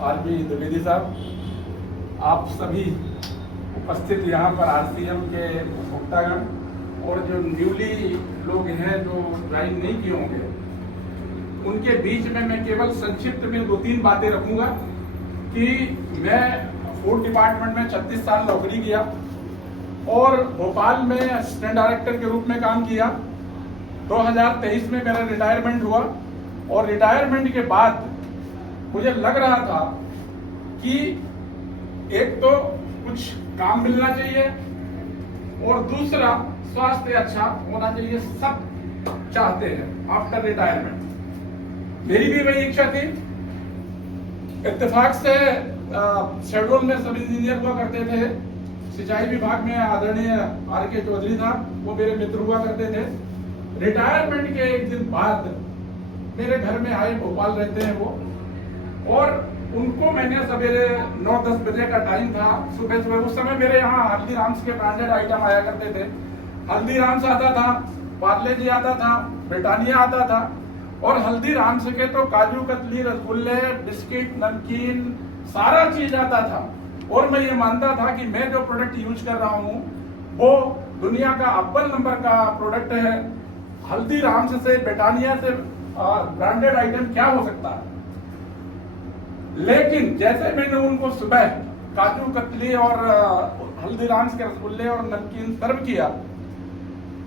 RB Dwivedi साहब, आप सभी उपस्थित यहाँ पर आरसीएम के उपभोक्तागण और जो न्यूली लोग हैं जो ज्वाइन नहीं किए होंगे, उनके बीच में मैं केवल संक्षिप्त में 2-3 बातें रखूंगा कि मैं फूड डिपार्टमेंट में 36 साल नौकरी किया और भोपाल में असिस्टेंट डायरेक्टर के रूप में काम किया। 2023 में मेरा रिटायरमेंट हुआ और रिटायरमेंट के बाद मुझे लग रहा था कि एक तो कुछ काम मिलना चाहिए और दूसरा स्वास्थ्य अच्छा होना चाहिए। सब चाहते हैं आफ्टर रिटायरमेंट। मेरी भी वही इच्छा थी। इत्तेफाक से शेड्यूल में सब इंजीनियर हुआ करते थे। सिंचाई विभाग में आदरणीय आर.के. चौधरी साहब, वो मेरे मित्र हुआ करते थे। रिटायरमेंट के एक दिन बाद मेरे घर में आए, भोपाल रहते हैं वो, और उनको मैंने सवेरे 9-10 बजे का टाइम था, सुबह सुबह। उस समय मेरे यहाँ हल्दीराम्स के ब्रांडेड आइटम आया करते थे। हल्दीराम्स आता था, पार्ले जी आता था, ब्रिटानिया आता था, और हल्दीराम्स के तो काजू कतली, रसगुल्ले, बिस्किट, नमकीन, सारा चीज आता था। और मैं ये मानता था कि मैं जो प्रोडक्ट यूज कर रहा हूँ वो दुनिया का अव्वल नंबर का प्रोडक्ट है। हल्दीराम्स से, ब्रिटानिया से ब्रांडेड आइटम क्या हो सकता है। लेकिन जैसे मैंने उनको सुबह काजू कतली और हल्दीराम्स के रसगुल्ले और नमकीन सर्व किया,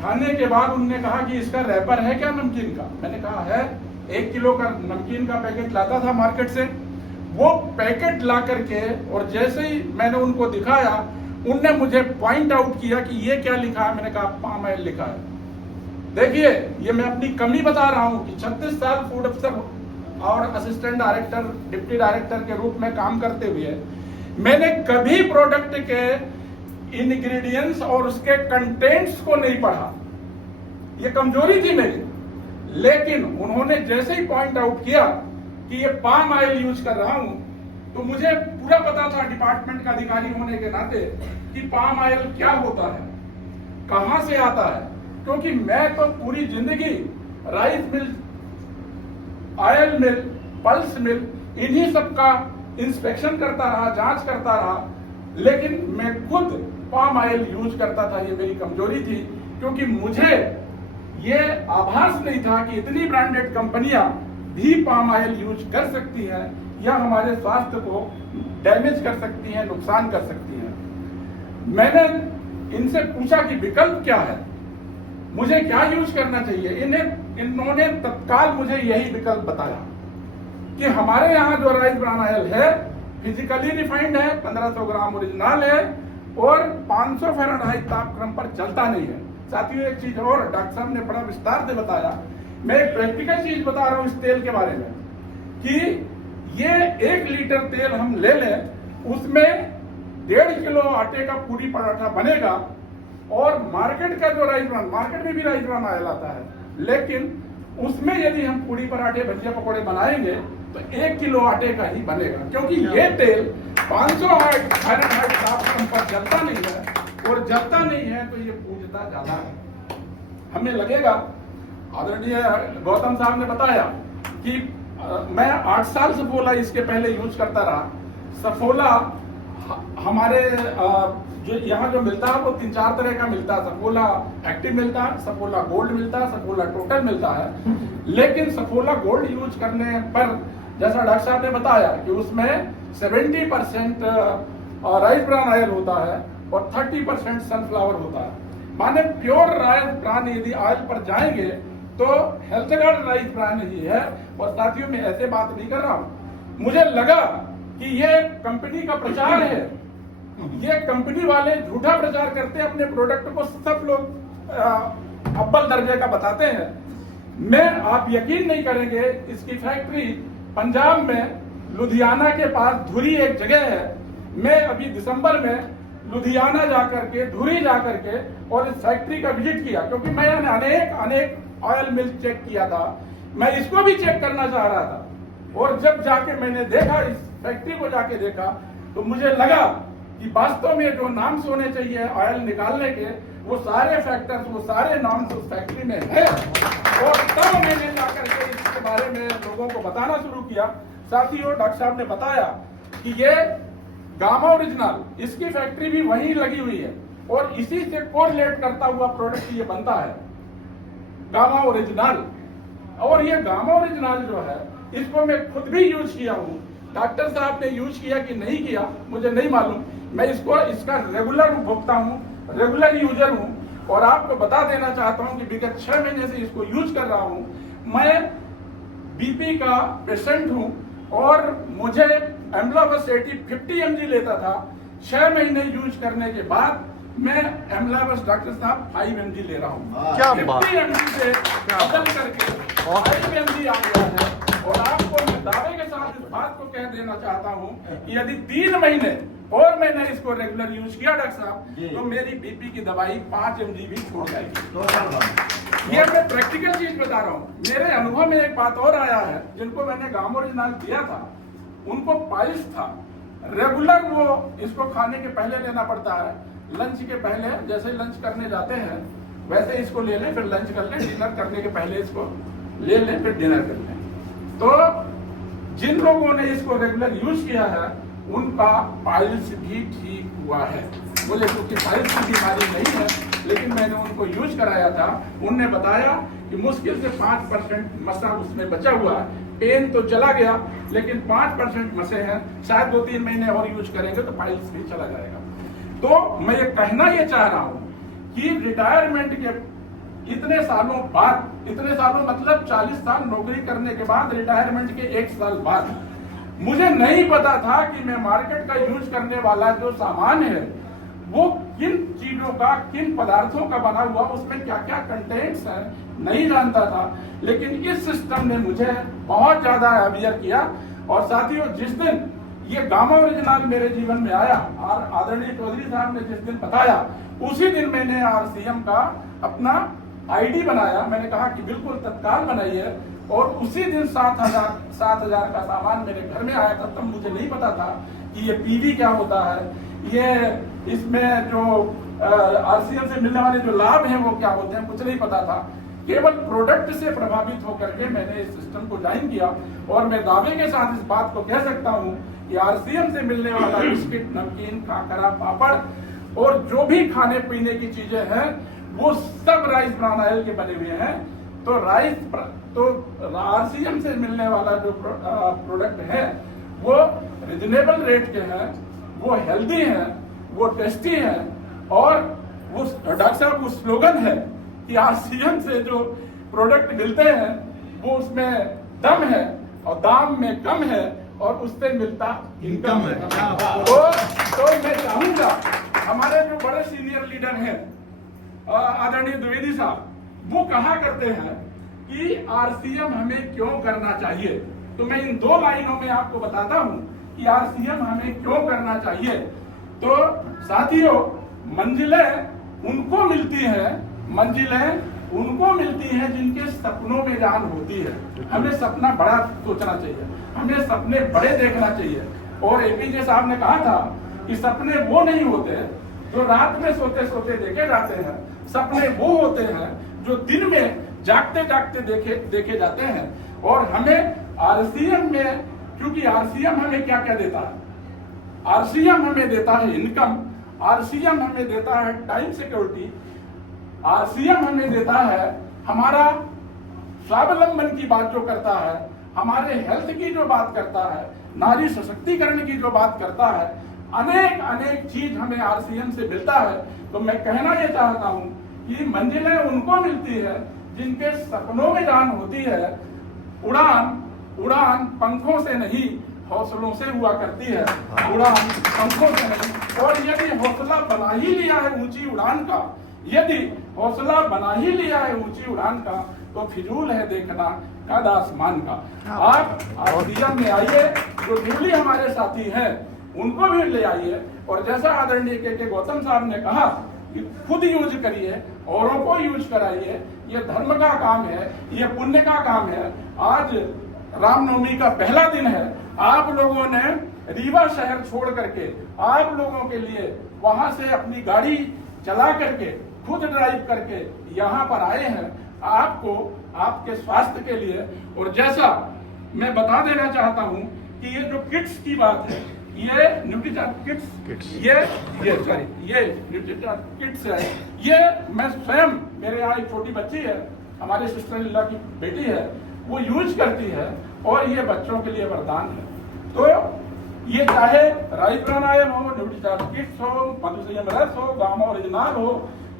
खाने के बाद उन्होंने कहा कि इसका रैपर है क्या नमकीन का। मैंने कहा है। 1 किलो का नमकीन का पैकेट लाता था मार्केट से। वो पैकेट ला करके और जैसे ही मैंने उनको दिखाया, उनने मुझे पॉइंट आउट किया कि ये क्या लिखा है। मैंने कहा पाम ऑयल लिखा है। देखिए, ये मैं अपनी कमी बता रहा हूं कि 36 साल फूड अफसर और असिस्टेंट डायरेक्टर, डिप्टी डायरेक्टर के रूप में काम करते हुए मैंने कभी प्रोडक्ट के इंग्रेडिएंट्स और उसके कंटेंट्स को नहीं पढ़ा। ये कमजोरी थी मेरी। लेकिन उन्होंने जैसे ही पॉइंट आउट किया कि ये पाम ऑयल यूज कर रहा हूं, तो मुझे पूरा पता था डिपार्टमेंट का अधिकारी होने के नाते कि पाम ऑयल क्या होता है, कहां से आता है। क्योंकि मैं तो पूरी जिंदगी राइस मिल, ऑयल मिल, पल्स मिल, इन्हीं सब का इंस्पेक्शन करता रहा, जांच करता रहा, लेकिन मैं खुद पाम ऑयल यूज करता था। ये मेरी कमजोरी थी, क्योंकि मुझे ये आभास नहीं था कि इतनी ब्रांडेड कंपनियां भी पाम ऑयल यूज कर सकती हैं या हमारे स्वास्थ्य को डैमेज कर सकती हैं, नुकसान कर सकती हैं। मैंने इनसे पूछा कि विकल्प क्या है, मुझे क्या यूज करना चाहिए। इन्होंने तत्काल मुझे यही विकल्प बताया कि हमारे यहाँ जो राइस ब्रान ऑयल है फिजिकली रिफाइंड है, 1500 ग्राम ओरिजिनल है और 500 फ़ारेनहाइट तापक्रम पर जलता नहीं है। साथियों, एक चीज और डॉक्टर साहब ने बड़ा विस्तार से बताया। मैं एक प्रैक्टिकल चीज बता रहा हूँ इस तेल के बारे में कि ये 1 लीटर तेल हम ले लें, उसमें 1.5 किलो आटे का पूरी पराठा बनेगा। और मार्केट का जो राइस ब्रान, मार्केट में भी राइस ब्रान ऑयल आता है, लेकिन उसमें यदि हम पूरी पराठे, भजिया, पकौड़े बनाएंगे तो 1 किलो आटे का ही बनेगा। क्योंकि ये तेल 500 फ़ारेनहाइट तापक्रम पर जलता नहीं है, और जलता नहीं है तो ये पूजता ज्यादा है। हमें लगेगा, आदरणीय गौतम साहब ने बताया कि मैं 8 साल सफोला इसके पहले यूज करता रहा। सफोला हमारे जो यहाँ जो मिलता है वो 3-4 तरह का मिलता है। सफोला एक्टिव मिलता है, सफोला गोल्ड मिलता है, सफोला टोटल मिलता है। लेकिन सफोला गोल्ड यूज करने पर, जैसा डॉक्टर साहब ने बताया कि उसमें 70% राइस ब्रान ऑयल होता है और 30% सनफ्लावर होता है। माने प्योर राइस ब्रान यदि ऑयल पर जाएंगे तो हेल्थ गार्ड राइस ब्रान ही है। और साथियों, मैं ऐसे बात नहीं कर रहा हूँ। मुझे लगा कि ये कंपनी का प्रचार है, ये कंपनी वाले झूठा प्रचार करते हैं, अपने प्रोडक्ट को सब लोग अव्वल दर्जे का बताते हैं। मैं, आप यकीन नहीं करेंगे, इसकी फैक्ट्री पंजाब में लुधियाना के पास धुरी एक जगह है। मैं अभी दिसंबर में लुधियाना जाकर के, धुरी जाकर के और इस फैक्ट्री का विजिट किया, क्योंकि मैंने अनेक ऑयल मिल चेक किया था। मैं इसको भी चेक करना चाह रहा था। और जब जाके मैंने देखा, इस फैक्ट्री को जाके देखा, तो मुझे लगा कि वास्तव में जो नाम्स होने चाहिए ऑयल निकालने के, वो सारे फैक्टर्स, वो सारे नाम्स उस फैक्ट्री में है। और तब मैंने जाकर के इसके बारे में लोगों को बताना शुरू किया। साथियों डॉक्टर साहब ने बताया कि ये गामा ओरिजिनल, इसकी फैक्ट्री भी वहीं लगी हुई है और इसी से कोरिलेट करता हुआ प्रोडक्ट ये बनता है गामा ओरिजिनल। और ये गामा ओरिजिनल जो है इसको मैं खुद भी यूज किया हूँ। डॉक्टर साहब ने यूज किया कि नहीं किया मुझे नहीं मालूम, मैं इसका रेगुलर उपभोक्ता हूँ, रेगुलर यूजर हूँ और आपको बता देना चाहता हूँ कि विगत 6 महीने से इसको यूज कर रहा हूँ। मैं बीपी का पेशेंट हूँ और मुझे एम्लावस 50 mg लेता था। 6 महीने यूज करने के बाद मैं एम्लावस डॉक्टर साहब 5 mg ले रहा हूँ। 50 mg से बदल करके 5 mg आ गया है। और आपको मैं दावे के साथ इस बात को कह देना चाहता हूँ कि यदि 3 महीने और मैंने इसको रेगुलर यूज किया डॉक्टर साहब, तो मेरी बीपी की दवाई 5 mg भी छोड़ जाएगी। ये मैं प्रैक्टिकल चीज बता रहा हूँ। मेरे अनुभव में एक बात और आया है, जिनको मैंने गामा ओरिजिनल दिया था उनको पाइल्स था। रेगुलर वो इसको खाने के पहले लेना पड़ता है, लंच के पहले, जैसे लंच करने जाते हैं वैसे इसको ले लें, फिर लंच कर लें, डिनर करने के पहले इसको ले लें, फिर डिनर कर लें। तो जिन लोगों ने इसको रेगुलर यूज किया है उनका पाइल्स भी ठीक हुआ है। बोले क्योंकि पाइल्स की बीमारी नहीं है, लेकिन मैंने उनको यूज कराया था, उनने बताया कि मुश्किल से 5% मसा उसमें बचा हुआ है। पेन तो चला गया लेकिन 5% मसे हैं, शायद 2-3 महीने और यूज करेंगे तो पाइल्स भी चला जाएगा। तो मैं ये कहना ये चाह रहा हूँ कि रिटायरमेंट के इतने सालों बाद, इतने सालों मतलब 40 साल नौकरी करने के बाद, रिटायरमेंट के 1 साल बाद मुझे नहीं पता था कि मैं मार्केट का यूज करने वाला जो सामान है वो किन चीजों का, किन पदार्थों का बना हुआ, उसमें क्या क्या कंटेंट्स हैं, नहीं जानता था। लेकिन इस सिस्टम ने मुझे बहुत ज्यादा अवेयर किया। और साथियों जिस दिन ये गामा ओरिजिनल मेरे जीवन में आया और आदरणीय चौधरी साहब ने जिस दिन बताया, उसी दिन मैंने RCM का अपना ID बनाया। मैंने कहा कि बिल्कुल तत्काल बनाइए और उसी दिन 7,000 का सामान मेरे घर में आया था। तब मुझे नहीं पता था कि ये PV क्या होता है, ये इसमें जो RCM से मिलने वाले जो लाभ हैं वो क्या होते हैं, कुछ नहीं पता था। केवल प्रोडक्ट से प्रभावित होकर के मैंने इस सिस्टम को ज्वाइन किया और मैं दावे के साथ इस बात को कह सकता हूँ कि RCM से मिलने वाला बिस्किट, नमकीन, खाकरा, पापड़ और जो भी खाने पीने की चीजें हैं वो सब राइस ब्रान ऑयल के बने हुए हैं। तो RCM से मिलने वाला जो प्रोडक्ट है वो रिजनेबल रेट के हैं, वो हेल्दी हैं, वो टेस्टी हैं। और वो डॉक्टर साहब वो स्लोगन है कि RCM से जो प्रोडक्ट मिलते हैं वो उसमें दम है और दाम में कम है और उससे मिलता इनकम है। तो मैं चाहूंगा हमारे जो बड़े सीनियर लीडर हैं आदरणीय द्विवेदी साहब, वो कहा करते हैं कि RCM हमें क्यों करना चाहिए। तो मैं इन 2 लाइनों में आपको बताता हूं कि RCM हमें क्यों करना चाहिए। तो साथियों मंजिलें उनको मिलती हैं जिनके सपनों में जान होती है। हमें सपना बड़ा सोचना चाहिए, हमें सपने बड़े देखना चाहिए। और APJ साहब ने कहा था कि सपने वो नहीं होते जो रात में सोते सोते देखे जाते हैं, सपने वो होते हैं जो दिन में जागते जागते देखे जाते हैं। और हमें RCM में, क्योंकि RCM हमें क्या क्या देता है, RCM हमें देता है इनकम, RCM हमें देता है टाइम सिक्योरिटी, RCM हमें देता है हमारा स्वावलंबन की बात जो करता है, हमारे हेल्थ की जो बात करता है, नारी सशक्तिकरण की जो बात करता है, अनेक चीज हमें RCM से मिलता है। तो मैं कहना ये चाहता हूँ कि मंजिलें उनको मिलती है जिनके सपनों में जान होती है। उड़ान पंखों से नहीं हौसलों से हुआ करती है, उड़ान पंखों से नहीं। और यदि हौसला बना ही लिया है ऊंची उड़ान का, यदि हौसला बना ही लिया है ऊंची उड़ान का, तो फिजूल है देखना कद आसमान का। आप RCM में आइए, जो न्यूली हमारे साथी हैं उनको भी ले आइए। और जैसा आदरणीय के गौतम साहब ने कहा कि खुद यूज करिए, औरों को यूज कराइए, ये धर्म का काम है, ये पुण्य का काम है। आज रामनवमी का पहला दिन है, आप लोगों ने रीवा शहर छोड़ करके आप लोगों के लिए वहां से अपनी गाड़ी चला करके, खुद ड्राइव करके यहाँ पर आए हैं, आपको आपके स्वास्थ्य के लिए। और जैसा मैं बता देना चाहता हूँ कि ये जो किट्स की बात है, ये न्यूट्रीचार्ज किट्स, ये न्यूट्रीचार्ज किट्स है, ये मैं स्वयं, मेरे यहाँ एक छोटी बच्ची है, हमारे सिस्टर इन लॉ की बेटी है, वो यूज करती है और ये बच्चों के लिए वरदान है। तो ये चाहे राई प्राणायाम हो, न्यूट्रीचार्ज किट्स हो, मधुसंयम रस हो, गामा ओरिजिनल हो,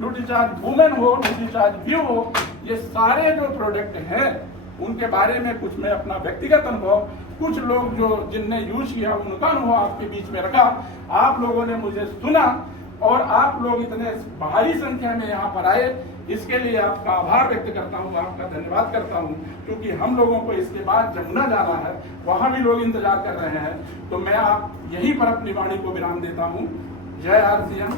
न्यूट्रीचार्ज वुमेन हो, न्यूट्रीचार्ज व्यू हो, ये सारे जो प्रोडक्ट हैं उनके बारे में कुछ मैं अपना व्यक्तिगत अनुभव, कुछ लोग जो जिनने यूज किया उनका अनुभव आपके बीच में रखा। आप लोगों ने मुझे सुना और आप लोग इतने भारी संख्या में यहाँ पर आए, इसके लिए आपका आभार व्यक्त करता हूँ, आपका धन्यवाद करता हूँ, क्योंकि हम लोगों को इसके बाद जमुना जाना है, वहाँ भी लोग इंतजार कर रहे हैं। तो मैं आप यहीं पर अपनी वाणी को विराम देता हूँ। जय RCM।